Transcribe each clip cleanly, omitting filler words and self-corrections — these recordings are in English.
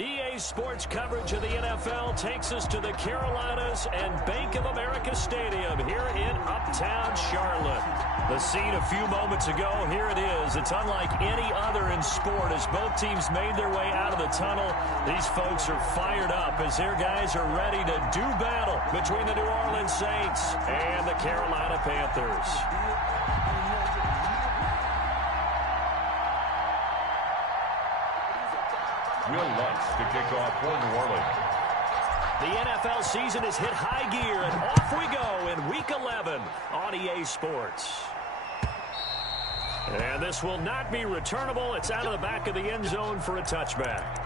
EA Sports coverage of the NFL takes us to the Carolinas and Bank of America Stadium here in Uptown Charlotte. The scene a few moments ago, here it is. It's unlike any other in sport as both teams made their way out of the tunnel. These folks are fired up as their guys are ready to do battle between the New Orleans Saints and the Carolina Panthers. Will Lutz to kick off for New Orleans. The NFL season has hit high gear, and off we go in Week 11 on EA Sports. And this will not be returnable. It's out of the back of the end zone for a touchback.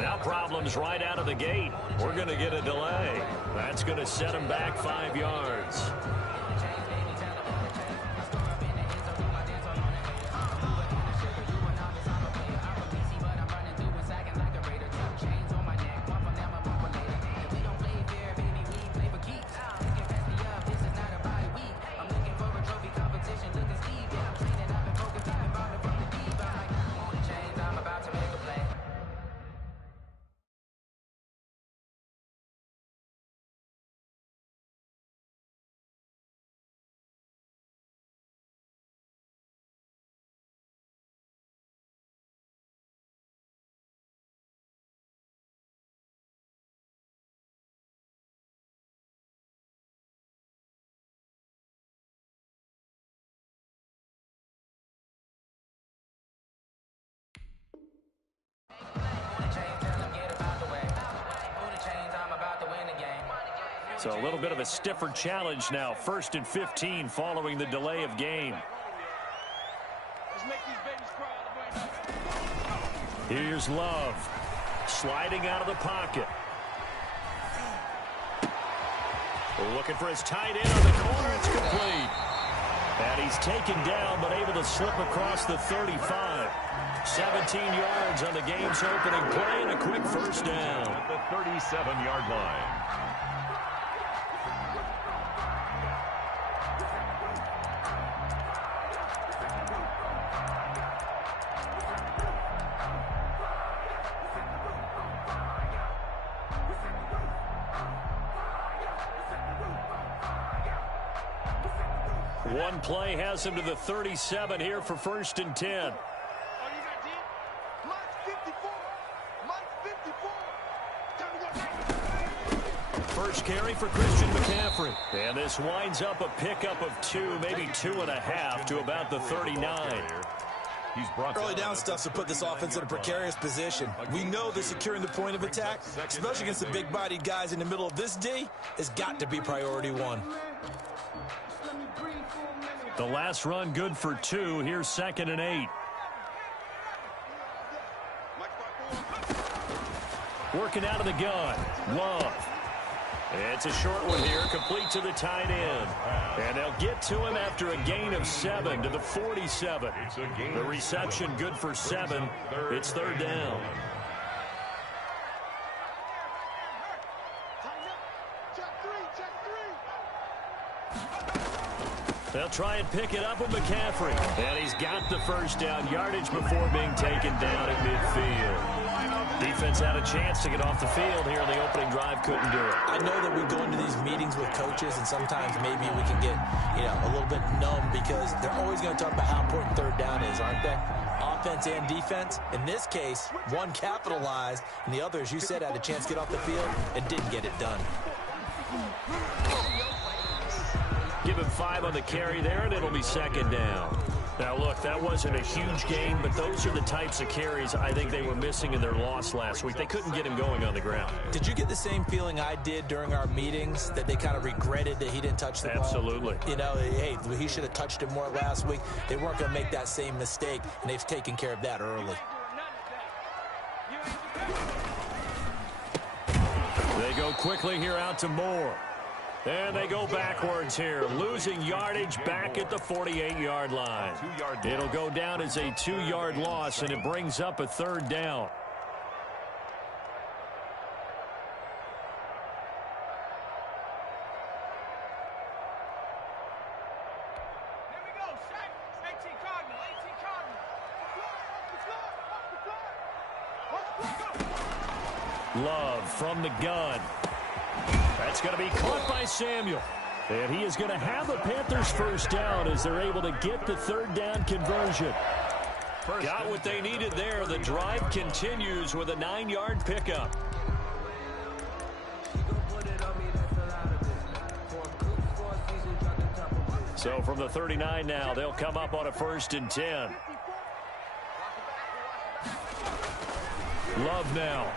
Now problems right out of the gate. We're going to get a delay. That's going to set him back 5 yards. So a little bit of a stiffer challenge now. 1st and 15 following the delay of game. Here's Love. Sliding out of the pocket. Looking for his tight end on the corner. It's complete. And he's taken down but able to slip across the 35. 17 yards on the game's opening play and a quick first down. At the 37-yard line. One play has him to the 37 here for 1st and 10. First carry for Christian McCaffrey. And this winds up a pickup of 2, maybe 2.5 to about the 39. Early down stuff to put this offense in a precarious position. We know that securing the point of attack, especially against the big-bodied guys in the middle of this D, has got to be priority one. The last run good for 2. Here's 2nd and 8. Working out of the gun. Love. It's a short one here, complete to the tight end. And they'll get to him after a gain of 7 to the 47. The reception good for 7. It's 3rd down. They'll try and pick it up with McCaffrey. And he's got the first down. Yardage before being taken down at midfield. Defense had a chance to get off the field here in the opening drive. Couldn't do it. I know that we go into these meetings with coaches, and sometimes maybe we can get, a little bit numb because they're always going to talk about how important 3rd down is, aren't they? Offense and defense. In this case, one capitalized, and the other, as you said, had a chance to get off the field and didn't get it done. Give him 5 on the carry there, and it'll be 2nd down. Now, look, that wasn't a huge game, but those are the types of carries I think they were missing in their loss last week. They couldn't get him going on the ground. Did you get the same feeling I did during our meetings, that they kind of regretted that he didn't touch the ball? Absolutely. You know, hey, he should have touched it more last week. They weren't going to make that same mistake, and they've taken care of that early. They go quickly here out to Moore. And they go backwards here, losing yardage back at the 48-yard line. It'll go down as a 2-yard loss, and it brings up a 3rd down. Love from the gun. That's going to be caught by Samuel. And he is going to have the Panthers first down as they're able to get the 3rd down conversion. Got what they needed there. The drive continues with a 9-yard pickup. So from the 39 now, they'll come up on a 1st and 10. Love now.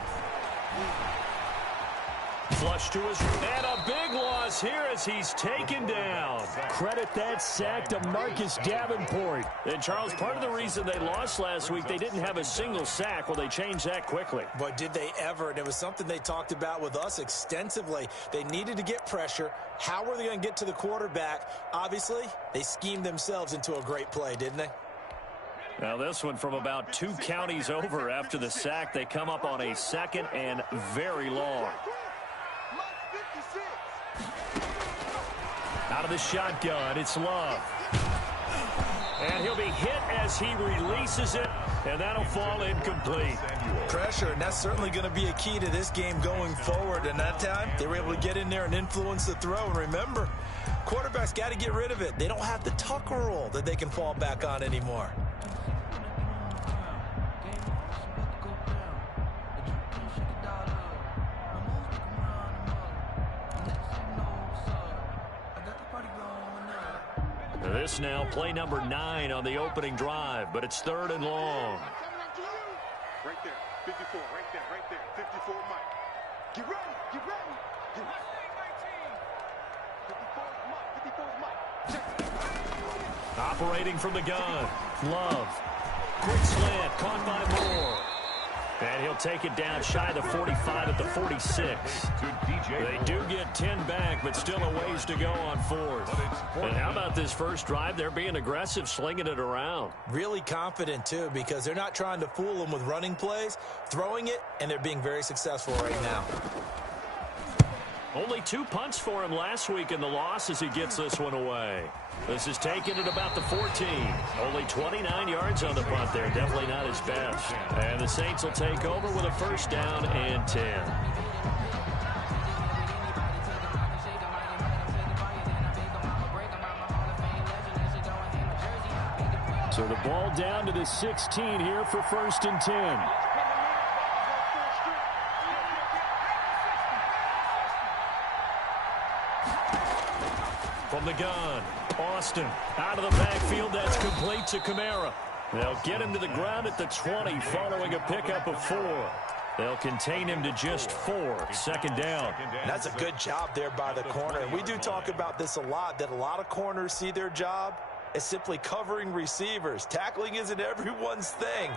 Flush to his, and a big loss here as he's taken down. Credit that sack to Marcus Davenport. And Charles, part of the reason they lost last week, they didn't have a single sack. Well, they changed that quickly. But did they ever? And it was something they talked about with us extensively. They needed to get pressure. How were they going to get to the quarterback? Obviously, they schemed themselves into a great play, didn't they? Now this one from about 2 counties over after the sack. They come up on a 2nd and very long. Out of the shotgun, it's Love. And he'll be hit as he releases it, and that'll fall incomplete. Pressure, and that's certainly going to be a key to this game going forward. And that time, they were able to get in there and influence the throw. And remember, quarterbacks got to get rid of it. They don't have the Tucker rule that they can fall back on anymore. This now play number 9 on the opening drive, but it's 3rd and long. Right there, 54, right there, 54, Mike. Get ready, get ready, get ready. 54 is Mike, Operating from the gun, Love. Quick slant, caught by Moore. And he'll take it down shy of the 45 at the 46. They do get 10 back, but still a ways to go on 4th. And how about this first drive? They're being aggressive, slinging it around. Really confident, too, because they're not trying to fool them with running plays, throwing it, and they're being very successful right now. Only 2 punts for him last week in the loss as he gets this one away. This is taken at about the 14. Only 29 yards on the punt there. Definitely not his best. And the Saints will take over with a 1st down and 10. So the ball down to the 16 here for 1st and 10. From the gun, Austin out of the backfield. That's complete to Kamara. They'll get him to the ground at the 20 following a pickup of 4. They'll contain him to just 4. 2nd down. That's a good job there by the corner. And we do talk about this a lot, that a lot of corners see their job as simply covering receivers. Tackling isn't everyone's thing.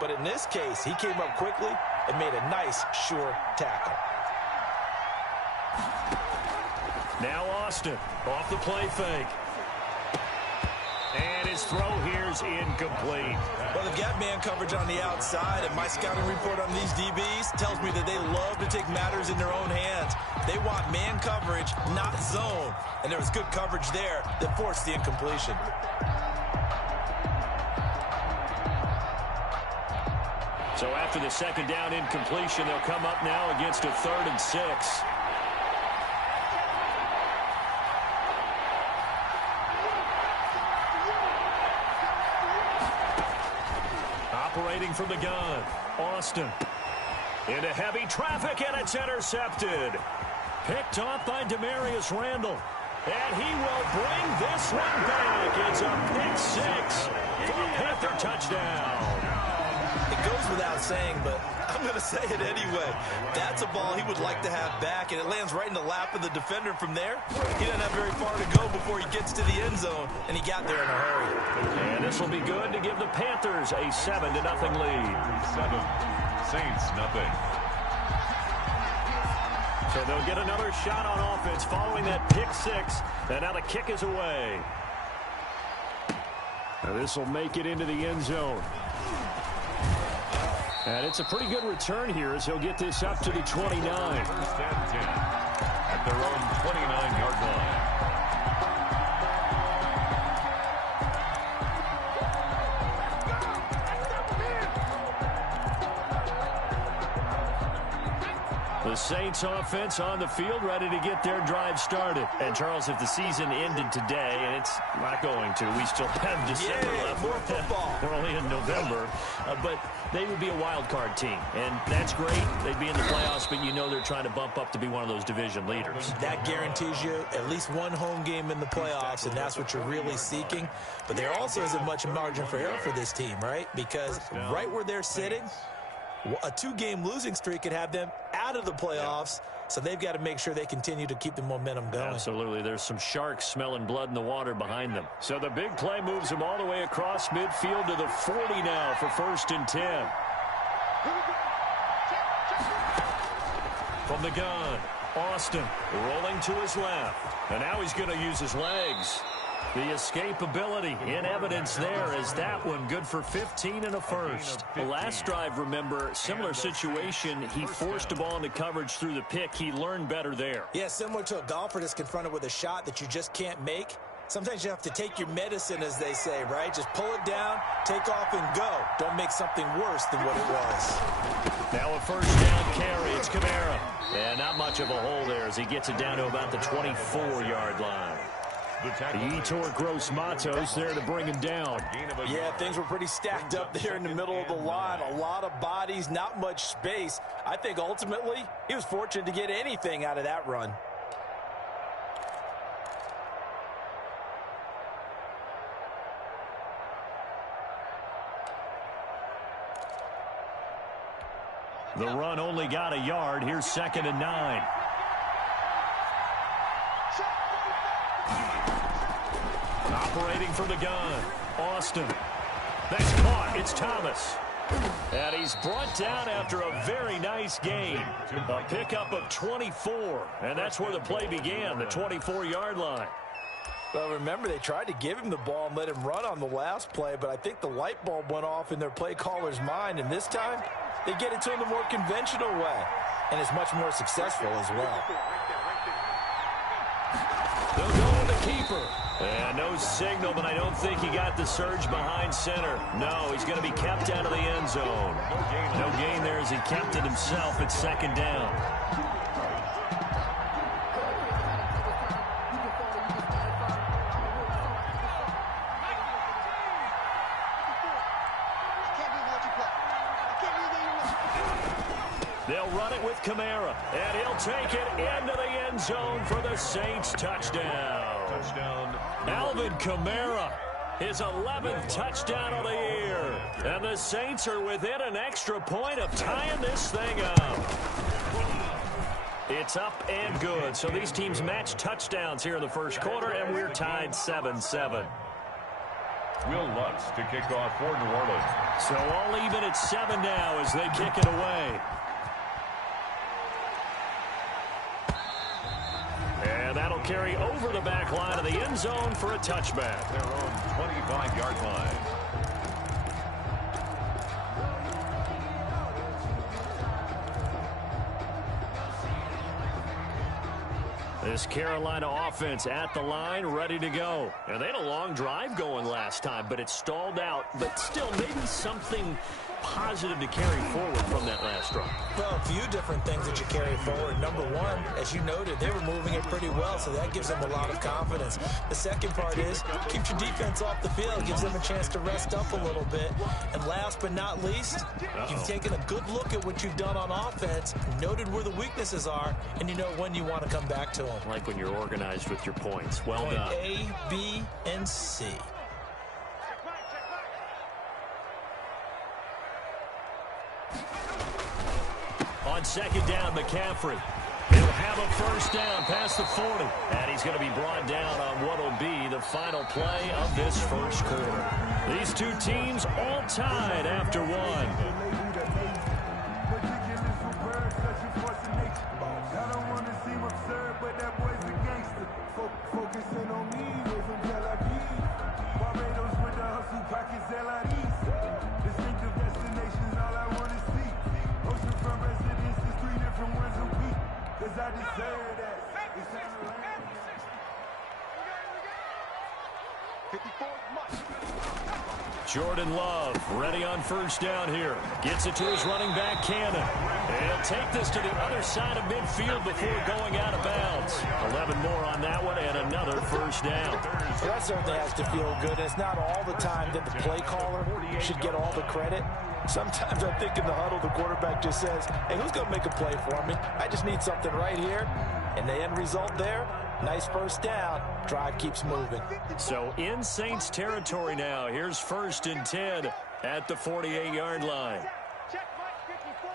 But in this case, he came up quickly and made a nice, sure tackle. Now Austin off the play fake. And his throw here is incomplete. Well, they've got man coverage on the outside, and my scouting report on these DBs tells me that they love to take matters in their own hands. They want man coverage, not zone. And there was good coverage there that forced the incompletion. So after the 2nd down incompletion, they'll come up now against a 3rd and 6. Operating from the gun, Austin. Into heavy traffic, and it's intercepted. Picked off by Demarius Randall. And he will bring this one back. It's a pick 6. Panther touchdown. It goes without saying, but I'm going to say it anyway. That's a ball he would like to have back, and it lands right in the lap of the defender from there. He doesn't have very far to go before he gets to the end zone, and he got there in a hurry. And this will be good to give the Panthers a 7-0 lead. 7, Saints nothing. So they'll get another shot on offense following that pick six, and now the kick is away. Now this will make it into the end zone. And it's a pretty good return here as he'll get this up to the 29. First and 10 at their own 29-yard line. The Saints offense on the field ready to get their drive started. And Charles, if the season ended today, and it's not going to, we still have December left. More football. We're only in November. But they would be a wild card team. And that's great. They'd be in the playoffs, but you know they're trying to bump up to be one of those division leaders. That guarantees you at least one home game in the playoffs, and that's what you're really seeking. But there also isn't much margin for error for this team, right? Because right where they're sitting, a 2-game losing streak could have them out of the playoffs, so they've got to make sure they continue to keep the momentum going. Absolutely. There's some sharks smelling blood in the water behind them. So the big play moves them all the way across midfield to the 40 now for 1st and 10. From the gun, Austin rolling to his left. And now he's going to use his legs. The escapability in evidence there as that one good for 15 and a first. The last drive, remember, similar situation. He forced a ball into coverage through the pick. He learned better there. Yeah, similar to a golfer that's confronted with a shot that you just can't make. Sometimes you have to take your medicine, as they say, right? Just pull it down, take off, and go. Don't make something worse than what it was. Now a 1st down carry. It's Kamara. And not much of a hole there as he gets it down to about the 24-yard line. The Yetur Gross-Matos there to bring him down. Yeah, things were pretty stacked up there in the middle of the line. A lot of bodies, not much space. I think ultimately he was fortunate to get anything out of that run. The run only got a yard. Here's 2nd and 9. Operating from the gun, Austin. That's caught. It's Thomas. And he's brought down after a very nice gain. A pickup of 24. And that's where the play began, the 24-yard line. Well, remember, they tried to give him the ball and let him run on the last play, but I think the light bulb went off in their play caller's mind, and this time they get it to him the more conventional way, and it's much more successful as well. They'll go with the keeper. And no signal, but I don't think he got the surge behind center. No, he's going to be kept out of the end zone. No gain there as he kept it himself at 2nd down. They'll run it with Kamara, and he'll take it into the end zone for the Saints touchdown. Alvin Kamara, his 11th touchdown of the year. And the Saints are within an extra point of tying this thing up. It's up and good. So these teams match touchdowns here in the first quarter, and we're tied 7-7. Will Lutz to kick off for New Orleans. So all even at 7 now as they kick it away. And that'll carry over the back line of the end zone for a touchback. Their own 25-yard line. This Carolina offense at the line, ready to go. And they had a long drive going last time, but it stalled out. But still, maybe something positive to carry forward from that last drive. Well, a few different things that you carry forward. Number one, as you noted, they were moving it pretty well, so that gives them a lot of confidence. The second part is, keeps your defense off the field, gives them a chance to rest up a little bit. And last but not least, you've taken a good look at what you've done on offense, noted where the weaknesses are, and you know when you want to come back to them. Like when you're organized with your points. Well Point done. A, B, and C. On second down, McCaffrey. He'll have a first down past the 40. And he's going to be brought down on what will be the final play of this first quarter. These two teams all tied after one. Jordan Love ready on first down here. Gets it to his running back, Cannon. He'll take this to the other side of midfield before going out of bounds. 11 more on that one and another first down. Well, that certainly has to feel good. It's not all the time that the play caller should get all the credit. Sometimes I think in the huddle, the quarterback just says, hey, who's going to make a play for me? I just need something right here. And the end result there, nice first down. Drive keeps moving. So in Saints territory now. Here's 1st and 10 at the 48-yard line. Check Mike 54.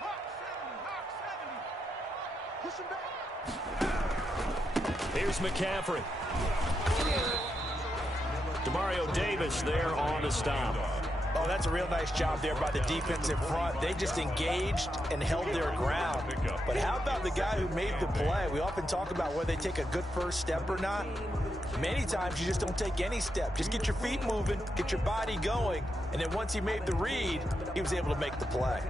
Hawk 70. Push him back. Here's McCaffrey. Demario Davis there on the stop. Oh, that's a real nice job there by the defensive front. They just engaged and held their ground. But how about the guy who made the play? We often talk about whether they take a good first step or not. Many times you just don't take any step. Just get your feet moving, get your body going, and then once he made the read, he was able to make the play.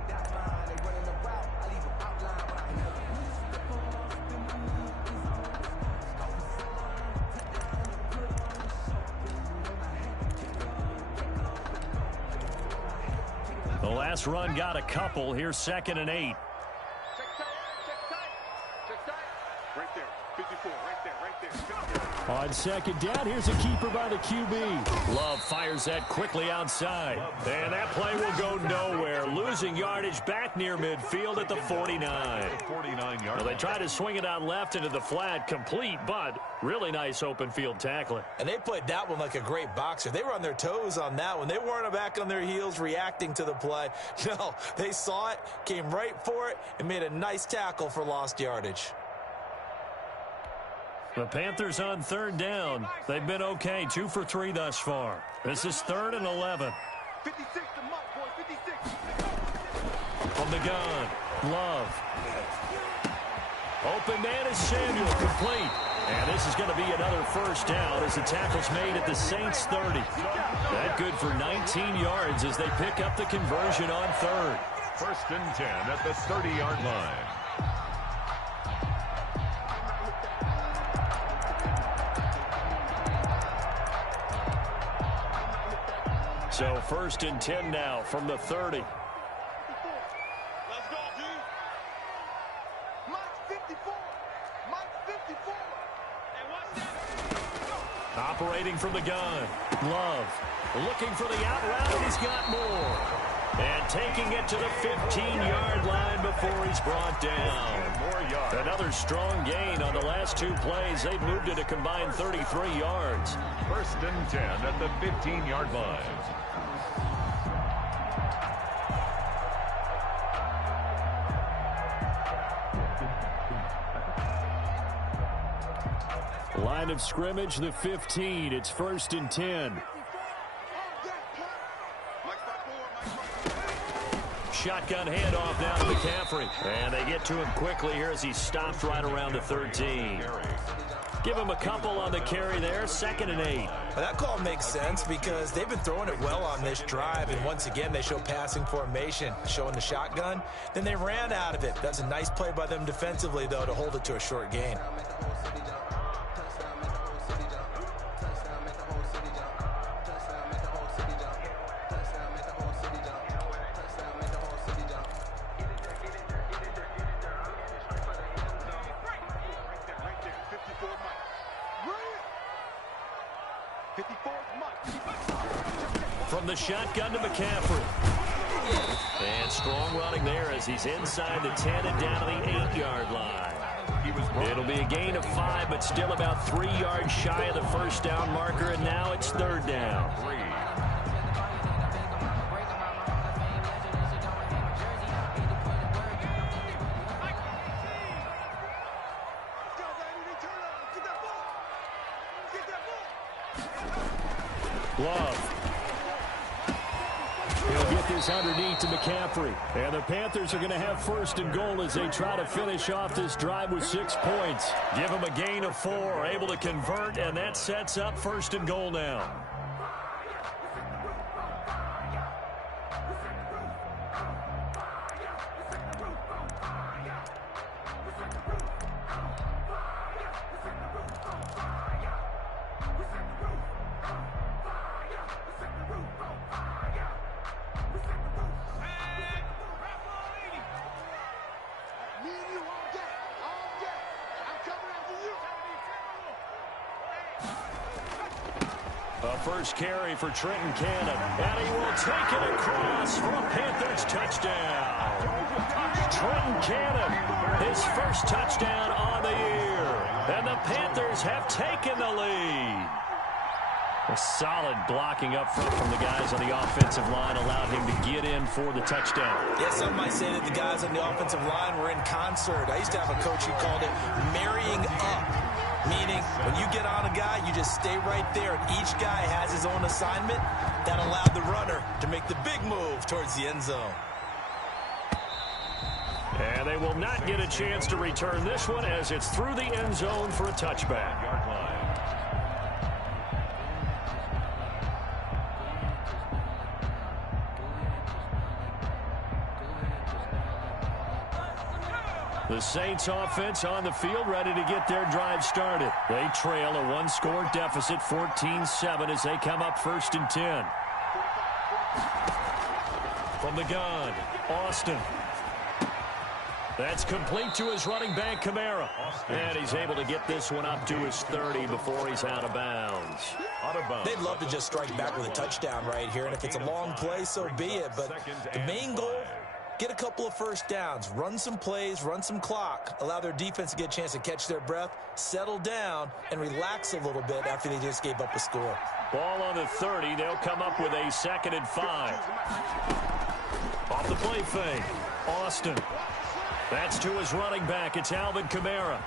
The last run got a couple. Here's 2nd and 8. Check tight. Right there. 54. Right there. 54. On second down, here's a keeper by the QB. Love fires that quickly outside. And that play will go nowhere. Losing yardage back near midfield at the 49. 49-yard. Well, they try to swing it out left into the flat, complete, but really nice open field tackling. And they played that one like a great boxer. They were on their toes on that one. They weren't back on their heels reacting to the play. No, they saw it, came right for it, and made a nice tackle for lost yardage. The Panthers on 3rd down. They've been okay, 2 for 3 thus far. This is 3rd and 11. 56 to Mike, boy. 56. From the gun, Love. Open man is Samuel, complete. And this is going to be another first down as the tackle's made at the Saints 30. That good for 19 yards as they pick up the conversion on 3rd. 1st and 10 at the 30-yard line. So 1st and 10 now from the 30. Let's go, dude. Mike 54. Mike 54. Hey, watch that. Operating from the gun. Love looking for the out route, and he's got more. And taking it to the 15-yard line before he's brought down. More yards. Another strong gain on the last 2 plays. They've moved it a combined 33 yards. 1st and 10 at the 15-yard line. Line of scrimmage, the 15. It's 1st and 10. Shotgun handoff now to McCaffrey. And they get to him quickly here as he stops right around the 13. Give him a couple on the carry there. 2nd and 8. Well, that call makes sense because they've been throwing it well on this drive, and once again they show passing formation, showing the shotgun. Then they ran out of it. That's a nice play by them defensively, though, to hold it to a short gain. From the shotgun to McCaffrey. And strong running there as he's inside the 10 and down to the 8-yard line. It'll be a gain of 5, but still about 3 yards shy of the first down marker, and now it's 3rd down. Love. He'll get this underneath to McCaffrey. And the Panthers are going to have first and goal as they try to finish off this drive with 6 points. Give them a gain of 4, able to convert, and that sets up first and goal now. First carry for Trenton Cannon, and he will take it across for a Panthers touchdown. Trenton Cannon, his first touchdown on the year, and the Panthers have taken the lead. A solid blocking up front from the guys on the offensive line allowed him to get in for the touchdown. Yeah, some might say that the guys on the offensive line were in concert. I used to have a coach who called it marrying up. Meaning, when you get on a guy, you just stay right there. And each guy has his own assignment. That allowed the runner to make the big move towards the end zone. And they will not get a chance to return this one as it's through the end zone for a touchback. Yard line. The Saints offense on the field ready to get their drive started. They trail a 1-score deficit, 14-7, as they come up first and 10. From the gun, Austin. That's complete to his running back, Kamara. And he's able to get this one up to his 30 before he's out of bounds. They'd love to just strike back with a touchdown right here, and if it's a long play, so be it. But the main goal, get a couple of first downs, run some plays, run some clock, allow their defense to get a chance to catch their breath, settle down, and relax a little bit after they just gave up a score. Ball on the 30. They'll come up with a 2nd and 5. Off the play fake, Austin. That's to his running back. It's Alvin Kamara.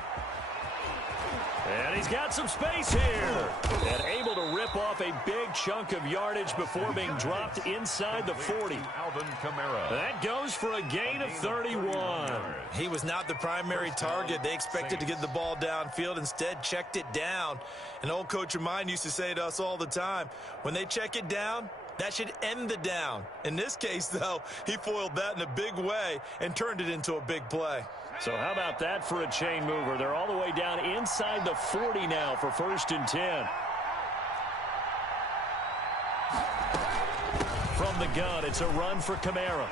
And he's got some space here. And able to rip off a big chunk of yardage before being dropped inside the 40. Alvin Kamara. That goes for a gain of 31. He was not the primary target. They expected to get the ball downfield. Instead, checked it down. An old coach of mine used to say to us all the time, when they check it down, that should end the down. In this case, though, he foiled that in a big way and turned it into a big play. So how about that for a chain mover? They're all the way down inside the 40 now for first and 10. From the gun, it's a run for Kamara.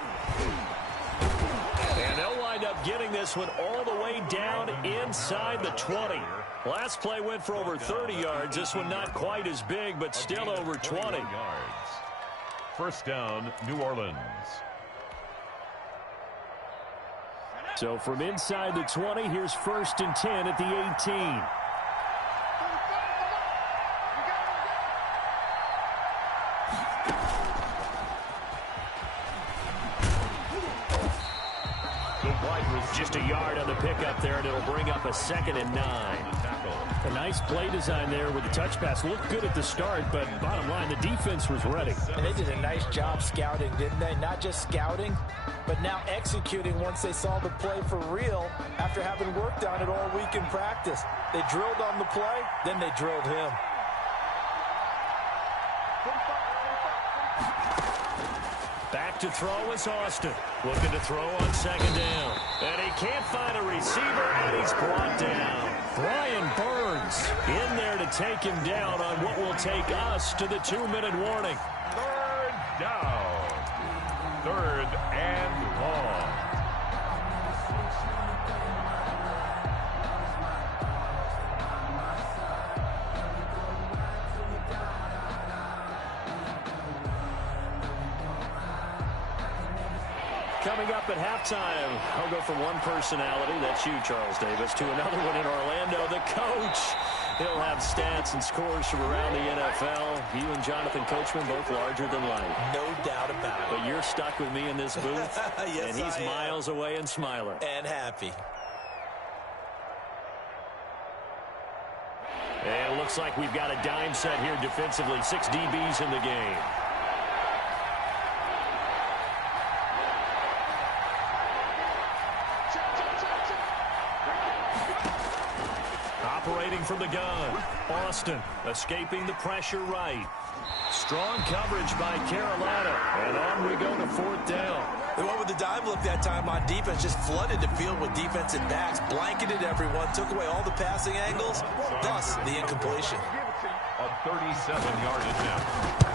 And they'll wind up getting this one all the way down inside the 20. Last play went for over 30 yards. This one not quite as big, but still over 20. Yards. First down, New Orleans. So from inside the 20, here's first and 10 at the 18. Just a yard on the pickup there, and it'll bring up a 2nd and 9. A nice play design there with the touch pass. Looked good at the start, but bottom line, the defense was ready. And they did a nice job scouting, didn't they? Not just scouting, but now executing once they saw the play for real after having worked on it all week in practice. They drilled on the play, then they drilled him. Back to throw is Austin. Looking to throw on 2nd down. And he can't find a receiver, and he's brought down. Brian Burns in there to take him down on what will take us to the 2-minute warning. 3rd down. 3rd and long. Coming up at halftime, I'll go from one personality, that's you, Charles Davis, to another one in Orlando, the coach. He'll have stats and scores from around the NFL. You and Jonathan Coachman, both larger than life. No doubt about it. But you're stuck with me in this booth, yes, and he's miles away and smiling. And happy. And it looks like we've got a dime set here defensively. 6 DBs in the game. Operating from the gun. Austin escaping the pressure right. Strong coverage by Carolina. And on we go to 4th down. They went with the dime look that time on defense, just flooded the field with defensive backs, blanketed everyone, took away all the passing angles, thus the incompletion. A 37-yard attempt.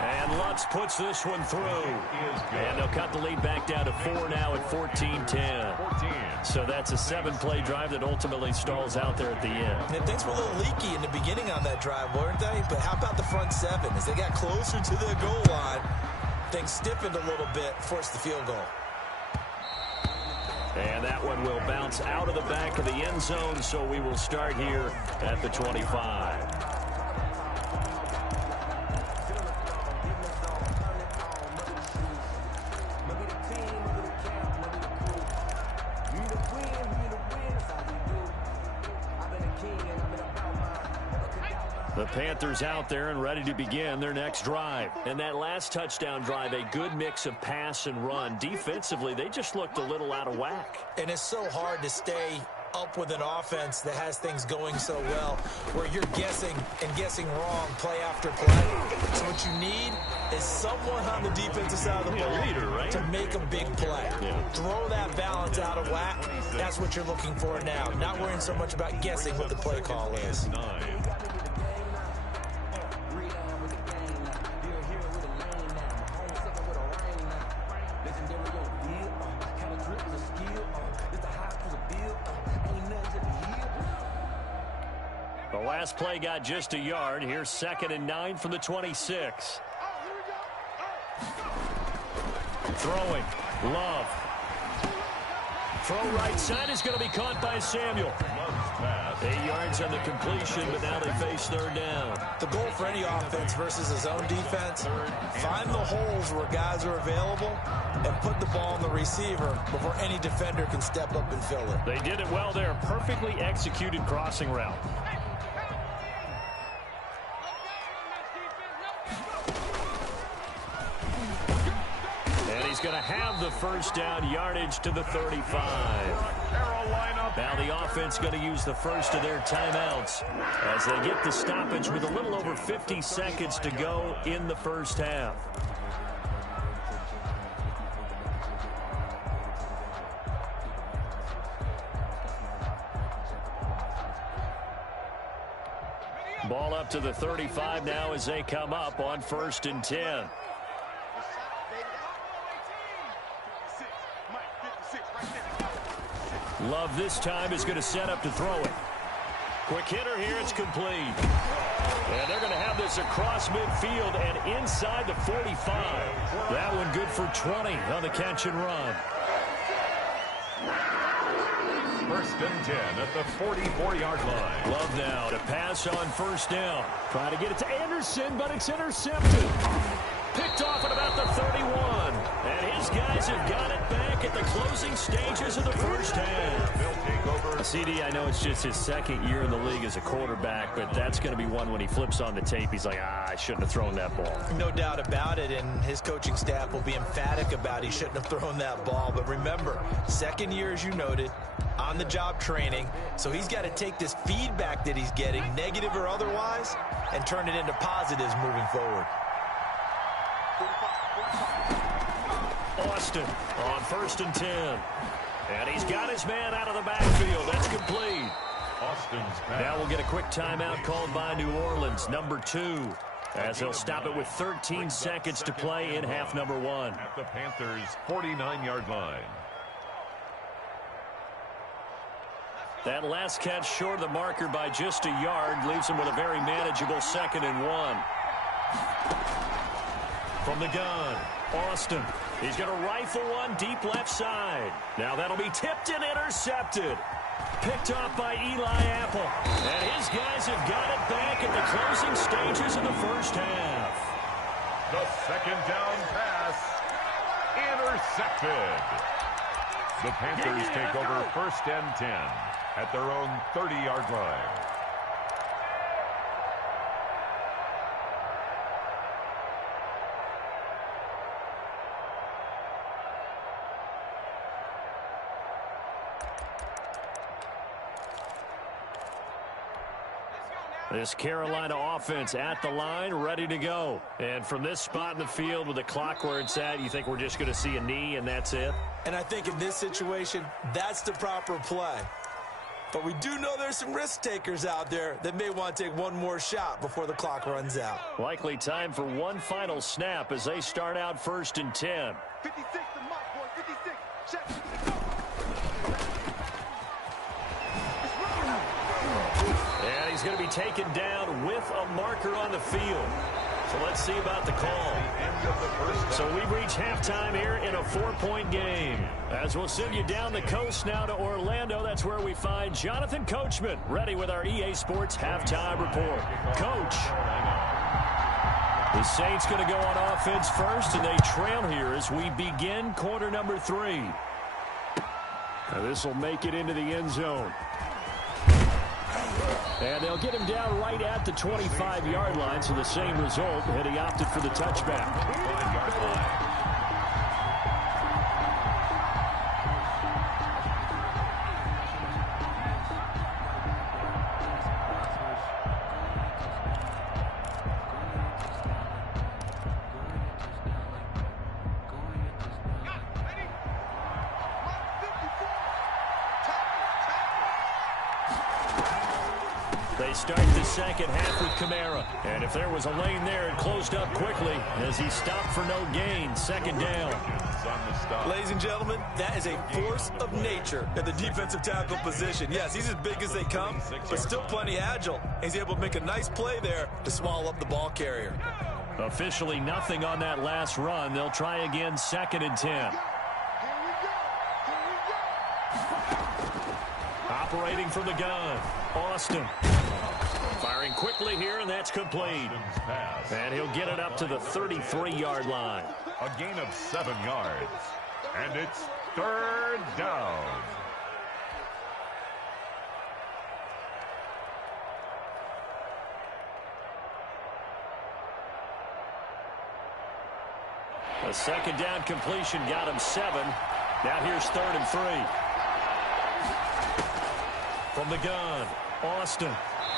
And Lutz puts this one through. And they'll cut the lead back down to 4 now at 14-10. So that's a 7-play drive that ultimately stalls out there at the end. And things were a little leaky in the beginning on that drive, weren't they? But how about the front 7? As they got closer to the goal line, things stiffened a little bit, forced the field goal. And that one will bounce out of the back of the end zone, so we will start here at the 25. The Panthers out there and ready to begin their next drive. And that last touchdown drive, a good mix of pass and run. Defensively, they just looked a little out of whack. And it's so hard to stay up with an offense that has things going so well, where you're guessing and guessing wrong play after play. So what you need is someone on the defensive side of the ball leader, right? to make a big play. Yeah. Throw that balance out of whack. That's what you're looking for now. Not worrying so much about guessing what the play call is. 9. The last play got just a yard. Here's 2nd and 9 from the 26. Throwing. Love. Throw right side is going to be caught by Samuel. 8 yards on the completion, but now they face 3rd down. The goal for any offense versus a zone defense, find the holes where guys are available and put the ball on the receiver before any defender can step up and fill it. They did it well there. Perfectly executed crossing route. And he's going to have the 1st down, yardage to the 35. Now the offense going to use the first of their timeouts as they get the stoppage with a little over 50 seconds to go in the first half. Ball up to the 35 now as they come up on 1st and 10. Love this time is going to set up to throw it. Quick hitter here, it's complete. And they're going to have this across midfield and inside the 45. That one good for 20 on the catch and run. 1st and 10 at the 44-yard line. Love now to pass on 1st down. Trying to get it to Anderson, but it's intercepted. Picked off at about the 31. And his guys have got it back at the closing stages of the first half. They'll take over. CD, I know it's just his 2nd year in the league as a quarterback, but that's going to be one when he flips on the tape, he's like, I shouldn't have thrown that ball. No doubt about it, and his coaching staff will be emphatic about he shouldn't have thrown that ball. But remember, 2nd year, as you noted, on-the-job training, so he's got to take this feedback that he's getting, negative or otherwise, and turn it into positives moving forward. Austin on 1st and 10. And he's got his man out of the backfield. That's complete. Austin's pass. Now we'll get a quick timeout called by New Orleans, number 2, as they'll stop it with 13 seconds to play in half number 1. At the Panthers' 49-yard line. That last catch short of the marker by just a yard leaves him with a very manageable 2nd and 1. From the gun, Austin. He's going to rifle one deep left side. Now that'll be tipped and intercepted. Picked off by Eli Apple. And his guys have got it back at the closing stages of the first half. The 2nd down pass intercepted. The Panthers take over 1st and 10 at their own 30-yard line. This Carolina offense at the line, ready to go. And from this spot in the field with the clock where it's at, you think we're just going to see a knee and that's it? And I think in this situation, that's the proper play. But we do know there's some risk takers out there that may want to take one more shot before the clock runs out. Likely time for one final snap as they start out 1st and 10. 56 to Mike, boy. 56. Check. And he's going to be taken down with a marker on the field. So let's see about the call. So we've reached halftime here in a 4-point game. As we'll send you down the coast now to Orlando, that's where we find Jonathan Coachman, ready with our EA Sports halftime report. Coach. The Saints going to go on offense first, and they trail here as we begin quarter number 3. Now this will make it into the end zone. And they'll get him down right at the 25-yard line, so the same result, and he opted for the touchback. 5-yard line. They start the second half with Kamara. And if there was a lane there, it closed up quickly as he stopped for no gain. 2nd down. Ladies and gentlemen, that is a force of nature at the defensive tackle position. Yes, he's as big as they come, but still plenty agile. He's able to make a nice play there to swallow up the ball carrier. Officially nothing on that last run. They'll try again 2nd and 10. Operating from the gun, Austin. Firing quickly here, and that's complete. And he'll get it up to the 33-yard line. A gain of 7 yards. And it's 3rd down. A 2nd down completion got him 7. Now here's 3rd and 3. From the gun, Austin.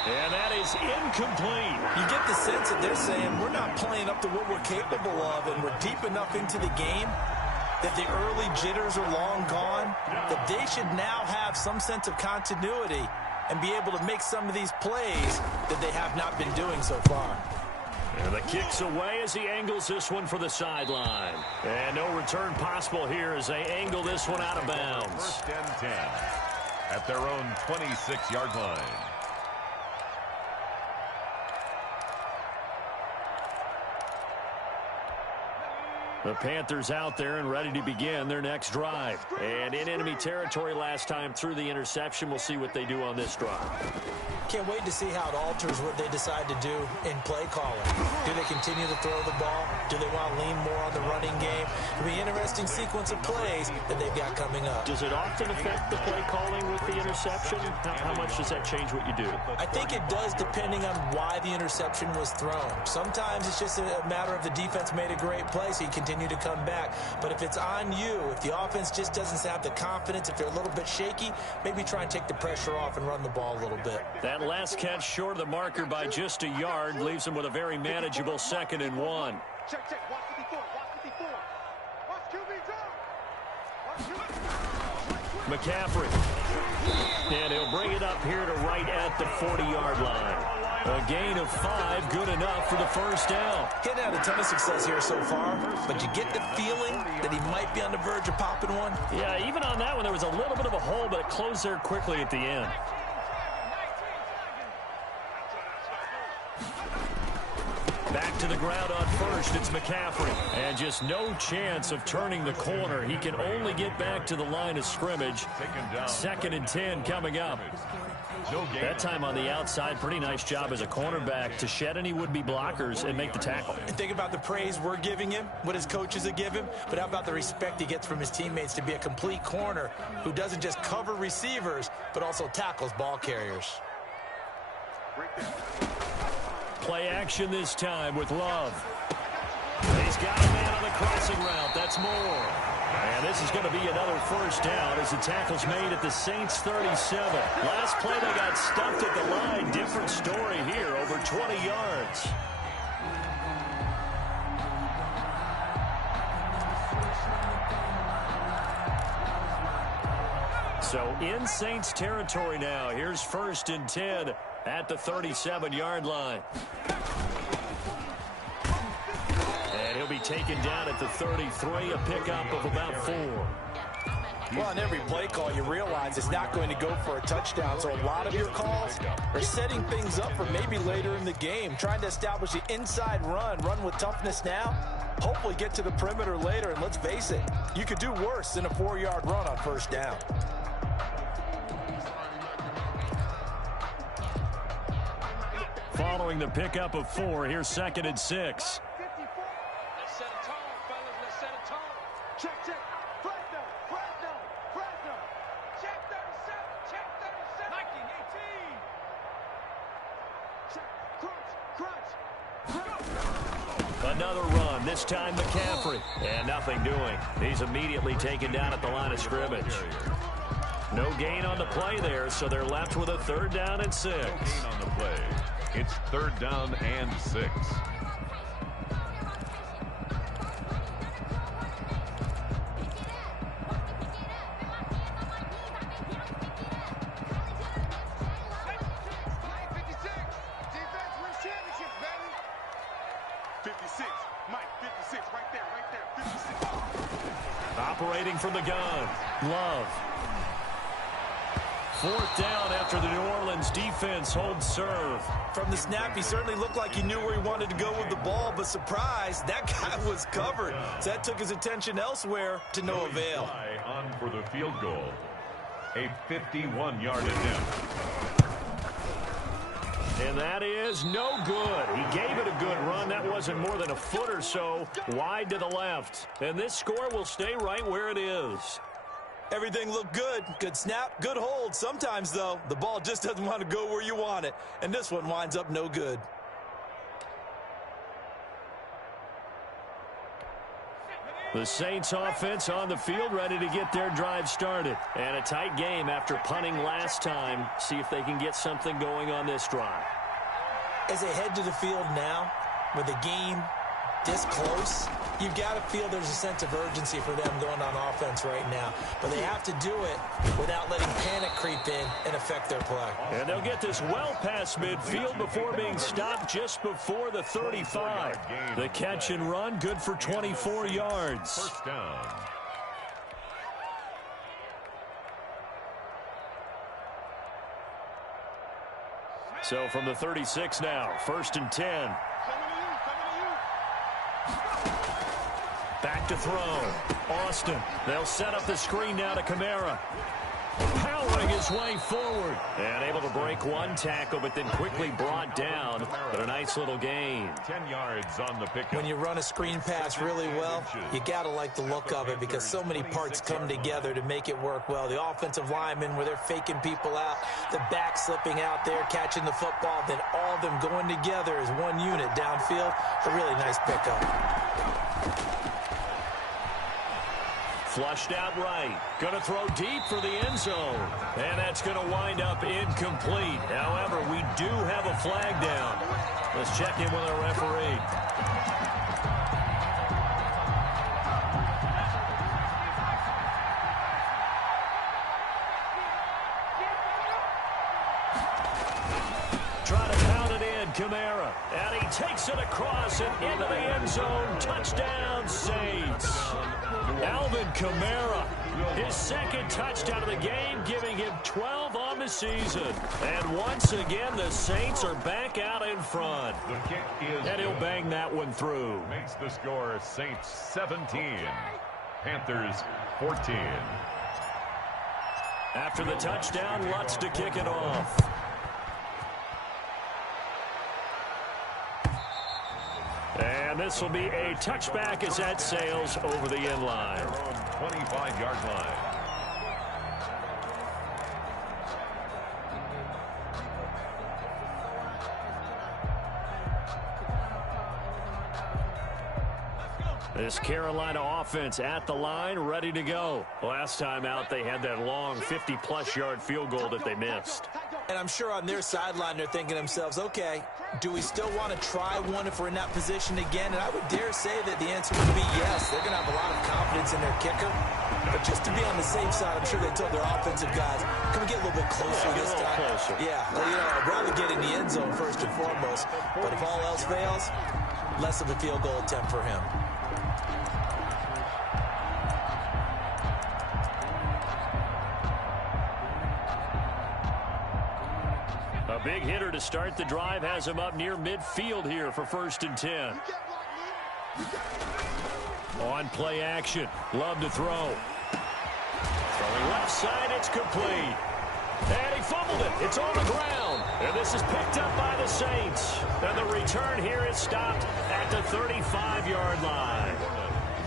And that is incomplete. You get the sense that they're saying we're not playing up to what we're capable of, and we're deep enough into the game that the early jitters are long gone, that they should now have some sense of continuity and be able to make some of these plays that they have not been doing so far. And the kick's away as he angles this one for the sideline. And no return possible here as they angle this one out of bounds. 1st and 10 at their own 26-yard line. The Panthers out there and ready to begin their next drive. And in enemy territory last time through the interception. We'll see what they do on this drive. Can't wait to see how it alters what they decide to do in play calling. Do they continue to throw the ball? Do they want to lean more on the running game? It'll be an interesting sequence of plays that they've got coming up. Does it often affect the play calling with the interception? How much does that change what you do? I think it does depending on why the interception was thrown. Sometimes it's just a matter of the defense made a great play, so you continue to come back. But if it's on you, if the offense just doesn't have the confidence, if they're a little bit shaky, maybe try and take the pressure off and run the ball a little bit. That last catch short of the marker by just a yard leaves him with a very manageable 2nd and 1. Check. Watch 54. Watch 54. Watch QB. Watch McCaffrey. And he'll bring it up here to right at the 40-yard line. A gain of 5, good enough for the 1st down. He hadn't had a ton of success here so far, but you get the feeling that he might be on the verge of popping one. Yeah, even on that one, there was a little bit of a hole, but it closed there quickly at the end. Back to the ground on first, it's McCaffrey. And just no chance of turning the corner. He can only get back to the line of scrimmage. 2nd and 10 coming up. That time on the outside, pretty nice job as a cornerback to shed any would-be blockers and make the tackle. And think about the praise we're giving him, what his coaches have given him, but how about the respect he gets from his teammates to be a complete corner who doesn't just cover receivers, but also tackles ball carriers. Play action this time with Love. He's He's got a man on the crossing route. That's Moore. And this is going to be another first down as the tackle's made at the Saints 37. Last play they got stuffed at the line. Different story here, over 20 yards. So in Saints territory now. Here's 1st and 10 at the 37-yard line. And he'll be taken down at the 33, a pickup of about 4. Well, on every play call, you realize it's not going to go for a touchdown. So a lot of your calls are setting things up for maybe later in the game, trying to establish the inside run with toughness now, hopefully get to the perimeter later. And let's face it, you could do worse than a 4-yard run on 1st down. Following the pickup of 4, here's 2nd and 6. Let's set a tone, fellas. Let's set a tone. Check. Fresno. Check 37. Liking 18. Check. Crunch. Another run, this time McCaffrey. And nothing doing. He's immediately taken down at the line of scrimmage. No gain on the play there, so they're left with a 3rd down and 6. No gain on the play. It's 3rd down and 6. Operating from the gun, Love. 4th down after the New Orleans defense holds serve. From the snap, he certainly looked like he knew where he wanted to go with the ball, but surprise, that guy was covered. So that took his attention elsewhere to no avail. On for the field goal. A 51-yard attempt. And that is no good. He gave it a good run. That wasn't more than a foot or so wide to the left. And this score will stay right where it is. Everything looked good. Good snap, good hold. Sometimes, though, the ball just doesn't want to go where you want it. And this one winds up no good. The Saints offense on the field, ready to get their drive started. And a tight game after punting last time. See if they can get something going on this drive. As they head to the field now, with the game this close, you've got to feel there's a sense of urgency for them going on offense right now. But they have to do it without letting panic creep in and affect their play. And they'll get this well past midfield before being stopped just before the 35. The catch and run, good for 24 yards. 1st down. So from the 36 now, 1st and 10. Back to throw. Austin. They'll set up the screen now to Kamara. Powering his way forward. And able to break one tackle, but then quickly brought down. But a nice little gain. 10 yards on the pickup. When you run a screen pass really well, you got to like the look of it because so many parts come together to make it work well. The offensive linemen, where they're faking people out, the back slipping out there, catching the football, then all of them going together as one unit downfield. A really nice pickup. Flushed out right. Going to throw deep for the end zone. And that's going to wind up incomplete. However, we do have a flag down. Let's check in with our referee. Trying to pound it in, Kamara. And he takes it across and into the end zone. Touchdown, Saints. Alvin Kamara, his 2nd touchdown of the game, giving him 12 on the season. And once again, the Saints are back out in front. The kick is and he'll bang that one through. Makes the score Saints 17, Panthers 14. After the touchdown, Lutz to kick it off. And this will be a touchback as that sails over the end line. Their own 25-yard line. This Carolina offense at the line, ready to go. Last time out, they had that long 50-plus yard field goal that they missed. And I'm sure on their sideline, they're thinking to themselves, okay, do we still want to try one if we're in that position again? And I would dare say that the answer would be yes. They're going to have a lot of confidence in their kicker. But just to be on the safe side, I'm sure they told their offensive guys, can we get a little bit closer this time? Closer. Yeah, well, I'd rather get in the end zone first and foremost. But if all else fails, less of a field goal attempt for him. A big hitter to start the drive has him up near midfield here for 1st and 10. On play action. Love to throw. Throwing left side, it's complete. And he fumbled it. It's on the ground. And this is picked up by the Saints. And the return here is stopped at the 35-yard line.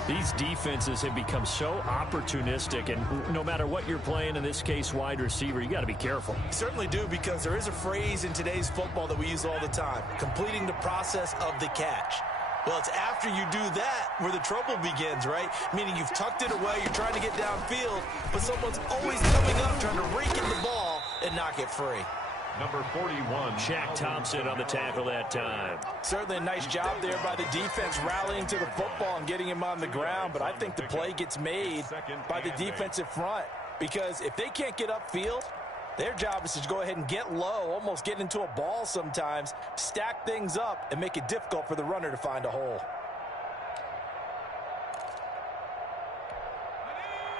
These defenses have become so opportunistic, and no matter what you're playing, in this case wide receiver, you got to be careful. You certainly do, because there is a phrase in today's football that we use all the time, completing the process of the catch. Well, it's after you do that where the trouble begins, right? Meaning you've tucked it away, you're trying to get downfield, but someone's always coming up trying to rake in the ball and knock it free. Number 41. Shaq Thompson on the tackle that time. Certainly a nice job there by the defense rallying to the football and getting him on the ground, but I think the play gets made by the defensive front, because if they can't get upfield, their job is to go ahead and get low, almost get into a ball sometimes, stack things up, and make it difficult for the runner to find a hole.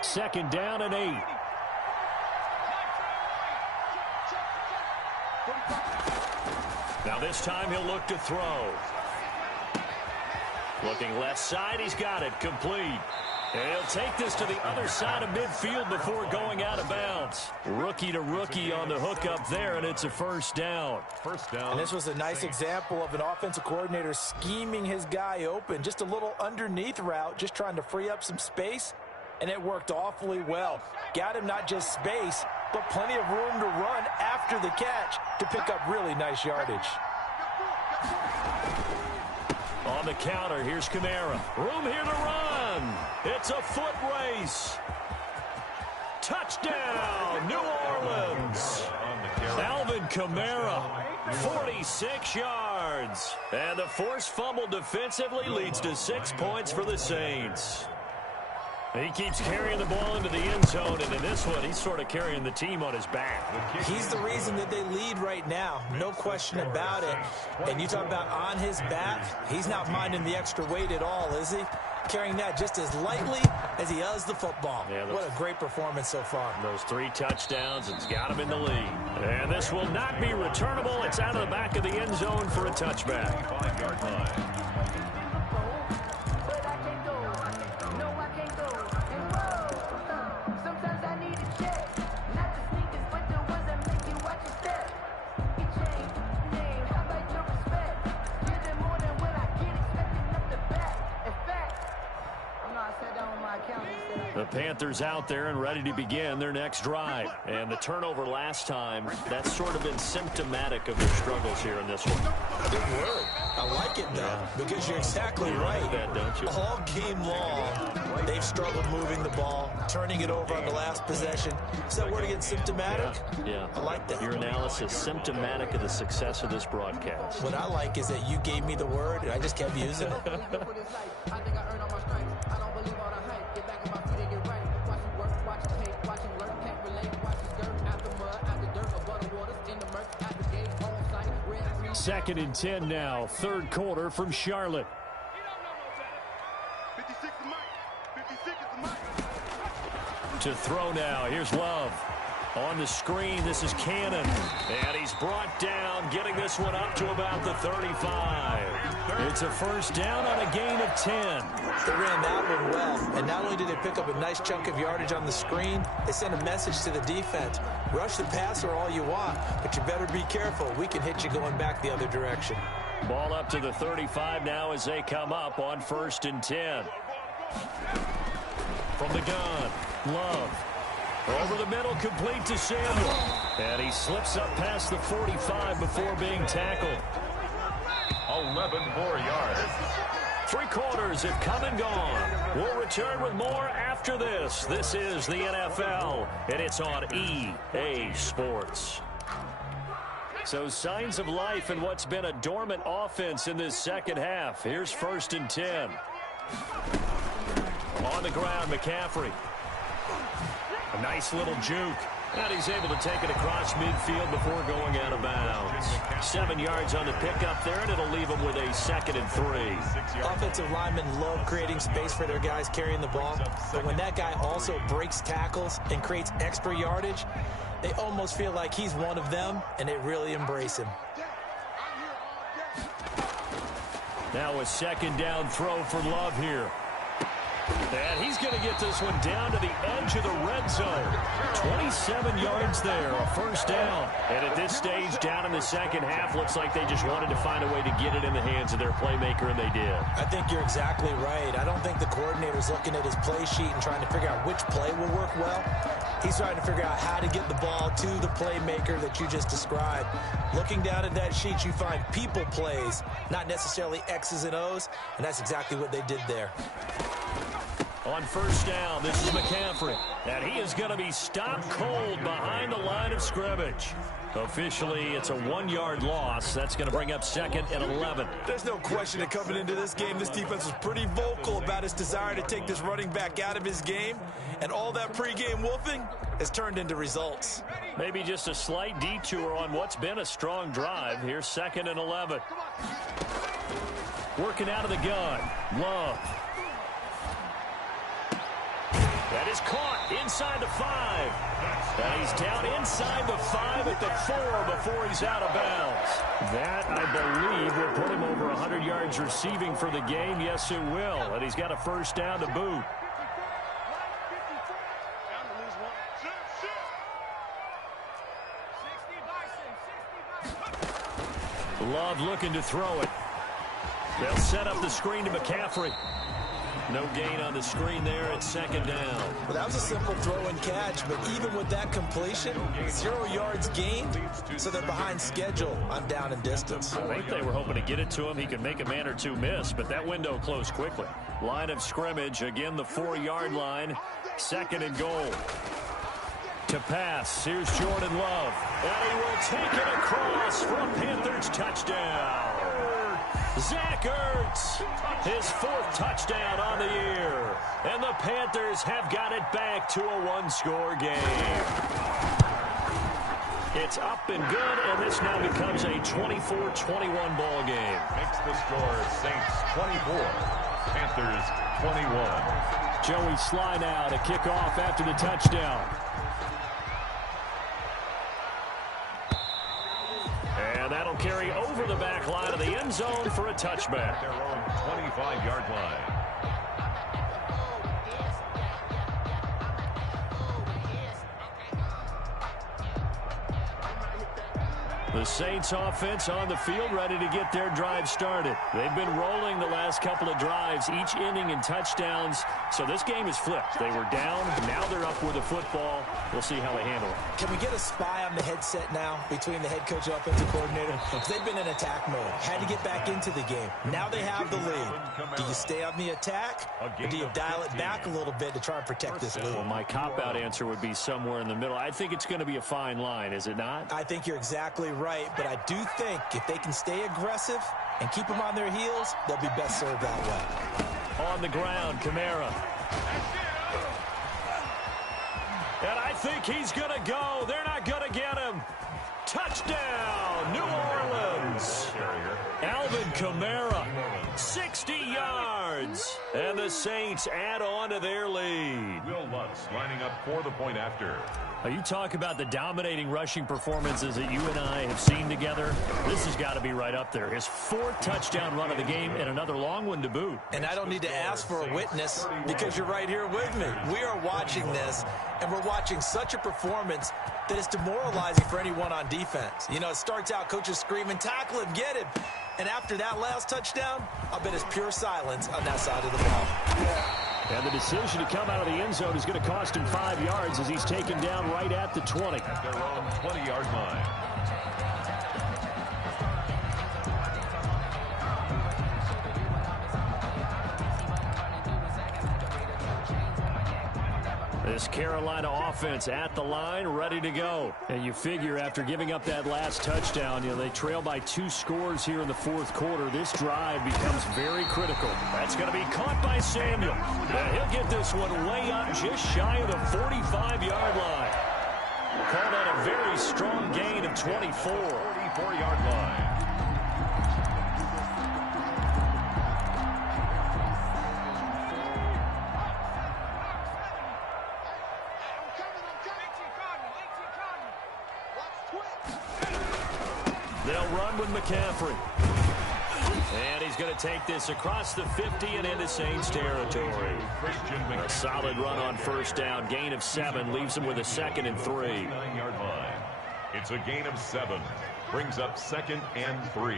2nd down and 8. Now this time he'll look to throw. Looking left side, he's got it, complete. And he'll take this to the other side of midfield before going out of bounds. Rookie to rookie on the hook up there, and it's a 1st down. 1st down. And this was a nice example of an offensive coordinator scheming his guy open. Just a little underneath route, just trying to free up some space, and it worked awfully well. Got him not just space, but plenty of room to run after the catch to pick up really nice yardage. On the counter, here's Kamara. Room here to run. It's a foot race. Touchdown, New Orleans. Alvin Kamara, 46 yards. And the forced fumble defensively leads to 6 points for the Saints. He keeps carrying the ball into the end zone, and in this one, he's sort of carrying the team on his back. He's the reason that they lead right now, no question about it. And you talk about on his back, he's not minding the extra weight at all, is he? Carrying that just as lightly as he does the football. Yeah, what a great performance so far. Those 3 touchdowns, it's got him in the lead. And this will not be returnable. It's out of the back of the end zone for a touchback. 5-yard line. The Panthers out there and ready to begin their next drive. And the turnover last time, that's sort of been symptomatic of their struggles here in this one. Good word. I like it, though, because you're exactly right. That, don't you? All game long, they've struggled moving the ball, turning it over on the last possession. Is that word again, symptomatic? Yeah. I like that. Your analysis, symptomatic of the success of this broadcast. What I like is that you gave me the word, and I just kept using it. Second and 10 now, 3rd quarter from Charlotte. 56 is Mike. 56 is Mike. To throw now, here's Love. On the screen, this is Cannon. And he's brought down, getting this one up to about the 35. It's a 1st down on a gain of 10. They ran that one well, and not only did they pick up a nice chunk of yardage on the screen, they sent a message to the defense. Rush the passer all you want, but you better be careful. We can hit you going back the other direction. Ball up to the 35 now as they come up on 1st and 10. From the gun, Love. Over the middle, complete to Samuel. And he slips up past the 45 before being tackled. 11 more yards. Three quarters have come and gone. We'll return with more after this. This is the NFL, and it's on EA Sports. So signs of life in what's been a dormant offense in this second half. Here's 1st and 10. On the ground, McCaffrey. A nice little juke. And he's able to take it across midfield before going out of bounds. 7 yards on the pickup there, and it'll leave him with a 2nd and 3. Offensive linemen love creating space for their guys carrying the ball. But when that guy also breaks tackles and creates extra yardage, they almost feel like he's one of them, and they really embrace him. Now a 2nd down throw for Love here. And he's going to get this one down to the edge of the red zone. 27 yards there, a 1st down. And at this stage, down in the second half, looks like they just wanted to find a way to get it in the hands of their playmaker, and they did. I think you're exactly right. I don't think the coordinator's looking at his play sheet and trying to figure out which play will work well. He's trying to figure out how to get the ball to the playmaker that you just described. Looking down at that sheet, you find people plays, not necessarily X's and O's, and that's exactly what they did there. On 1st down, this is McCaffrey. And he is going to be stopped cold behind the line of scrimmage. Officially, it's a 1-yard loss. That's going to bring up 2nd and 11. There's no question that coming into this game, this defense was pretty vocal about its desire to take this running back out of his game. And all that pregame wolfing has turned into results. Maybe just a slight detour on what's been a strong drive. Here's 2nd and 11. Working out of the gun. Love. That is caught inside the 5. And he's down inside the 5 at the 4 before he's out of bounds. That, I believe, will put him over 100 yards receiving for the game. Yes, it will. And he's got a 1st down to boot. Love looking to throw it. They'll set up the screen to McCaffrey. No gain on the screen there at 2nd down. Well, that was a simple throw and catch, but even with that completion, 0 yards gained, so they're behind schedule on down and distance. I think they were hoping to get it to him. He could make a man or two miss, but that window closed quickly. Line of scrimmage, again the 4-yard line, 2nd and goal. To pass, here's Jordan Love. And he will take it across for a Panthers touchdown. Zach Ertz, his 4th touchdown on the year. And the Panthers have got it back to a 1-score game. It's up and good, and this now becomes a 24-21 ball game. Makes the score Saints 24, Panthers 21. Joey Sly now to kick off after the touchdown. And that'll carry over the back line of the end zone for a touchback. Their own 25-yard line. The Saints offense on the field, ready to get their drive started. They've been rolling the last couple of drives, each inning in touchdowns. So this game is flipped. They were down, now they're up with the football. We'll see how they handle it. Can we get a spy on the headset now between the head coach and offensive coordinator? Because they've been in attack mode. Had to get back into the game. Now they have the lead. Do you stay on the attack, or do you dial it back a little bit to try and protect this lead? Well, my cop-out answer would be somewhere in the middle. I think it's going to be a fine line, is it not? I think you're exactly right, but I do think if they can stay aggressive and keep them on their heels, they'll be best served that way. On the ground, Kamara. And I think he's going to go. They're not going to get him. Touchdown, New Orleans. Alvin Kamara, 60 yards. And the Saints add on to their lead. Will Lutz lining up for the point after. Now, you talk about the dominating rushing performances that you and I have seen together. This has got to be right up there. His 4th touchdown run of the game and another long one to boot. And I don't need to ask for a witness because you're right here with me. We are watching this, and we're watching such a performance that is demoralizing for anyone on defense. You know, it starts out coaches screaming, tackle him, get him. And after that last touchdown, I'll bet it's pure silence on that side of the ball. And the decision to come out of the end zone is going to cost him 5 yards as he's taken down right at the 20. At their own 20-yard line. This Carolina offense at the line, ready to go. And you figure after giving up that last touchdown, they trail by 2 scores here in the fourth quarter. This drive becomes very critical. That's going to be caught by Samuel. And he'll get this one way up just shy of the 45-yard line. Called on a very strong gain of 24. 44-yard line. They'll run with McCaffrey. And he's going to take this across the 50 and into Saints territory. A solid run on first down. Gain of 7 leaves him with a 2nd and 3. 9-yard line. It's a gain of 7. Brings up 2nd and 3.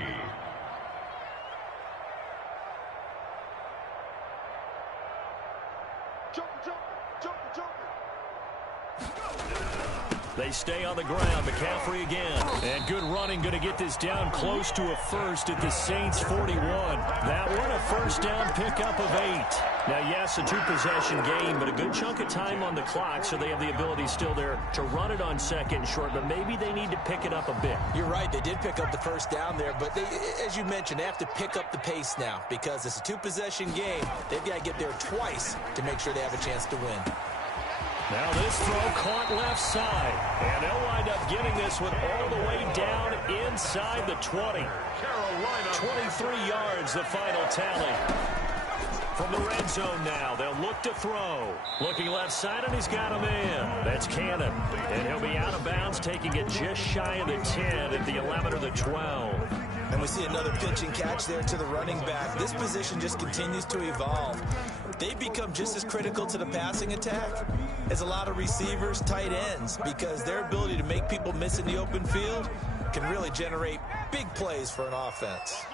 They stay on the ground. McCaffrey again. And good running, going to get this down close to a first at the Saints 41. That one a first down pickup of 8. Now, yes, a 2-possession game, but a good chunk of time on the clock, so they have the ability still there to run it on 2nd and short, but maybe they need to pick it up a bit. You're right. They did pick up the first down there, but they, as you mentioned, they have to pick up the pace now because it's a 2-possession game. They've got to get there twice to make sure they have a chance to win. Now this throw caught left side. And they'll wind up getting this one all the way down inside the 20. Carolina 23 yards, the final tally. From the red zone now, they'll look to throw. Looking left side, and he's got a man. That's Cannon. And he'll be out of bounds, taking it just shy of the 10 at the 11 or the 12. And we see another pitch and catch there to the running back. This position just continues to evolve. They've become just as critical to the passing attack as a lot of receivers, tight ends, because their ability to make people miss in the open field can really generate big plays for an offense.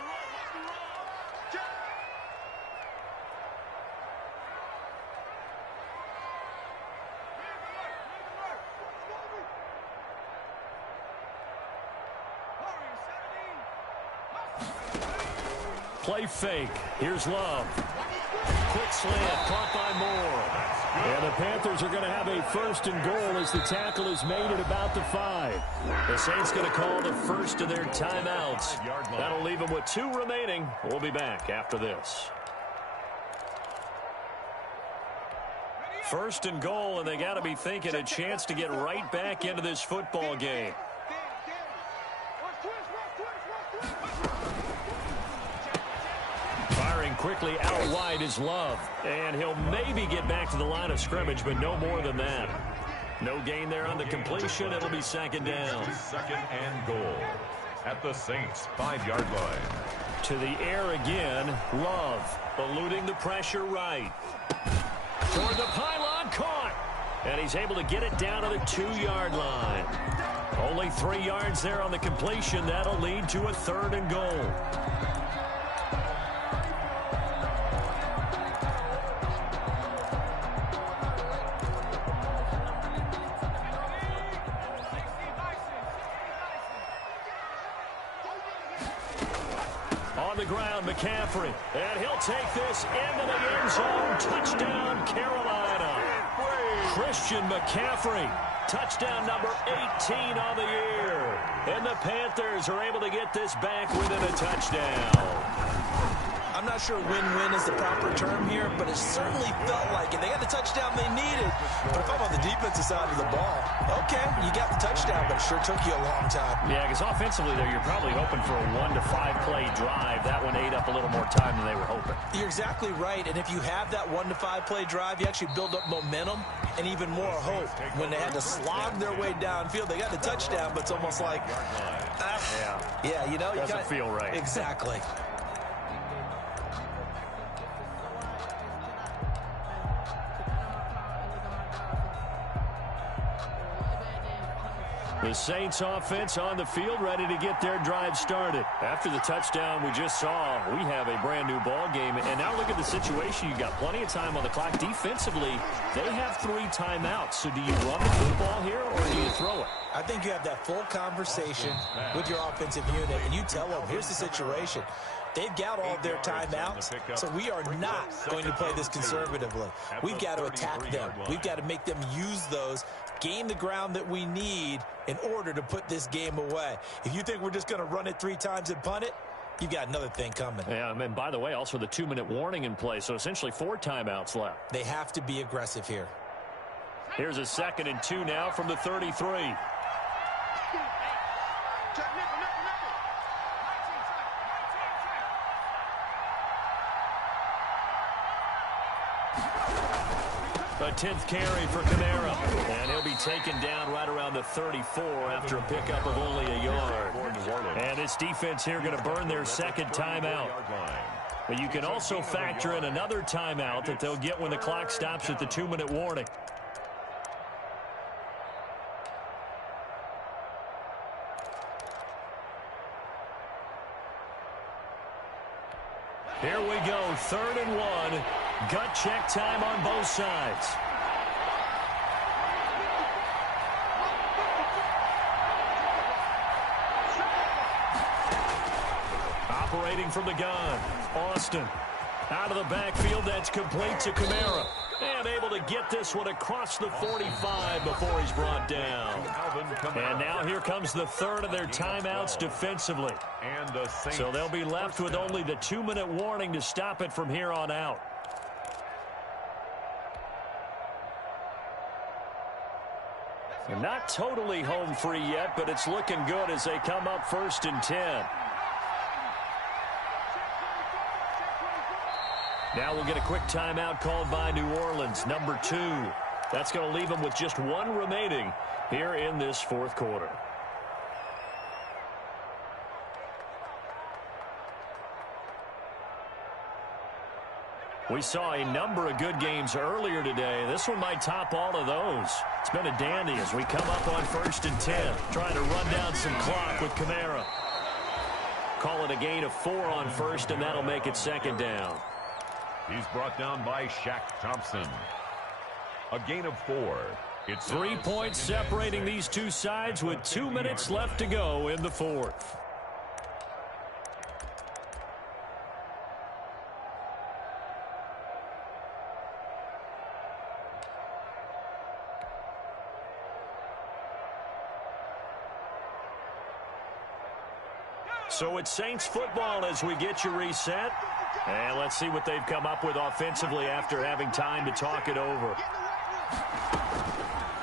Play fake. Here's Love. Quick slant, caught by Moore. And the Panthers are going to have a 1st and goal as the tackle is made at about the 5. The Saints going to call the first of their timeouts. That'll leave them with 2 remaining. We'll be back after this. 1st and goal, and they got to be thinking a chance to get right back into this football game. Quickly out wide is Love. And he'll maybe get back to the line of scrimmage, but no more than that. No gain there on the completion. It'll be 2nd down. 2nd and goal at the Saints 5-yard line. To the air again. Love eluding the pressure right. Toward the pylon, caught. And he's able to get it down to the 2-yard line. Only 3 yards there on the completion. That'll lead to a 3rd and goal. Ground, McCaffrey, and he'll take this into the end zone. Touchdown, Carolina. Christian McCaffrey, touchdown number 18 on the year. And the Panthers are able to get this back within a touchdown. I'm not sure win-win is the proper term here, but it certainly felt like it. They got the touchdown they needed. But if I'm on the defensive side of the ball, okay, you got the touchdown, but it sure took you a long time. Yeah, because offensively there, you're probably hoping for a 1 to 5 play drive. That one ate up a little more time than they were hoping. You're exactly right, and if you have that 1 to 5 play drive, you actually build up momentum and even more hope. When they had to slog their way downfield, they got the touchdown, but it's almost like, yeah, you know, doesn't feel right. Exactly. The Saints offense on the field, ready to get their drive started. After the touchdown we just saw, we have a brand new ball game. And now look at the situation. You've got plenty of time on the clock. Defensively, they have 3 timeouts. So do you run the football here or do you throw it? I think you have that full conversation with your offensive unit, and you tell them, here's the situation. They've got all of their timeouts, so we are not going to play this conservatively. We've got to attack them. We've got to make them use those, gain the ground that we need in order to put this game away. If you think we're just going to run it 3 times and punt it, you got another thing coming. Yeah, and by the way, also the 2-minute warning in play, so essentially 4 timeouts left. They have to be aggressive here. Here's a 2nd and 2 now from the 33. A 10th carry for Kamara, and he'll be taken down right around the 34 after a pickup of only a yard. And this defense here going to burn their 2nd timeout. But you can also factor in another timeout that they'll get when the clock stops at the 2-minute warning. Here we go, 3rd and 1. Gut check time on both sides. Operating from the gun, Austin. Out of the backfield, that's complete to Kamara. And able to get this one across the 45 before he's brought down. And now here comes the 3rd of their timeouts defensively. So they'll be left with only the 2-minute warning to stop it from here on out. They're not totally home free yet, but it's looking good as they come up 1st and 10. Now we'll get a quick timeout called by New Orleans, number 2. That's going to leave them with just 1 remaining here in this 4th quarter. We saw a number of good games earlier today. This one might top all of those. It's been a dandy as we come up on 1st and 10, trying to run down some clock with Kamara. Call it a gain of 4 on 1st, and that'll make it 2nd down. He's brought down by Shaq Thompson. A gain of 4. It's 3 points separating these two sides with 2 minutes left to go in the 4th. So it's Saints football as we get you reset. And let's see what they've come up with offensively after having time to talk it over.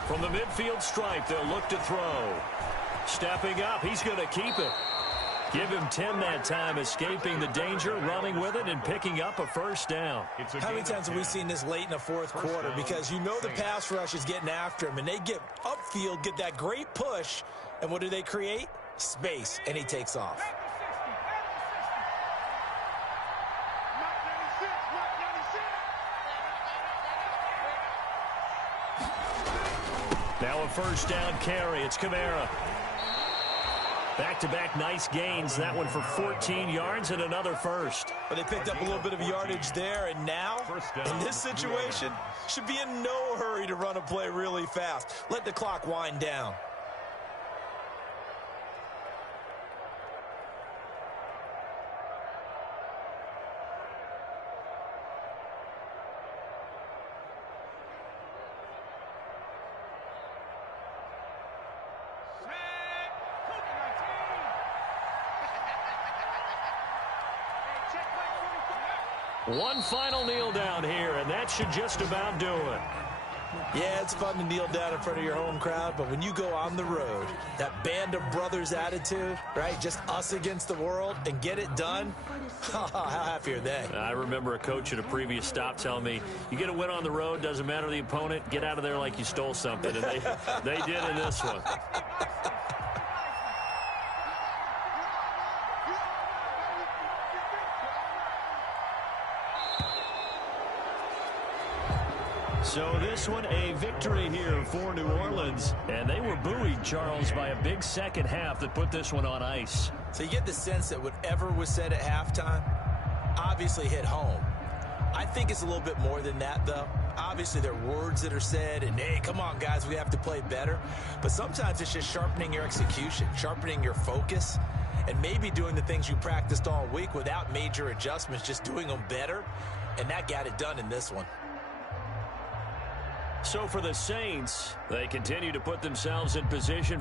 From the midfield stripe, they'll look to throw. Stepping up, he's going to keep it. Give him 10 that time, escaping the danger, running with it, and picking up a 1st down. How many times have we seen this late in the 4th quarter? Because you know the pass rush is getting after him, and they get upfield, get that great push, and what do they create? Space, and he takes off. Now a 1st down carry. It's Kamara. Back-to-back nice gains. That one for 14 yards and another 1st. But they picked up a little bit of yardage there, and now, in this situation, should be in no hurry to run a play really fast. Let the clock wind down. One final kneel down here, and that should just about do it. Yeah, it's fun to kneel down in front of your home crowd, but when you go on the road, that band of brothers attitude, right, just us against the world, and get it done, how happy are they? I remember a coach at a previous stop telling me, you get a win on the road, doesn't matter the opponent, get out of there like you stole something, and they did in this one. So this one, a victory here for New Orleans. And they were buoyed, Charles, by a big 2nd half that put this one on ice. So you get the sense that whatever was said at halftime obviously hit home. I think it's a little bit more than that, though. Obviously, there are words that are said, and, hey, come on, guys, we have to play better. But sometimes it's just sharpening your execution, sharpening your focus. and maybe doing the things you practiced all week without major adjustments, just doing them better, and that got it done in this one. So for the Saints, they continue to put themselves in position for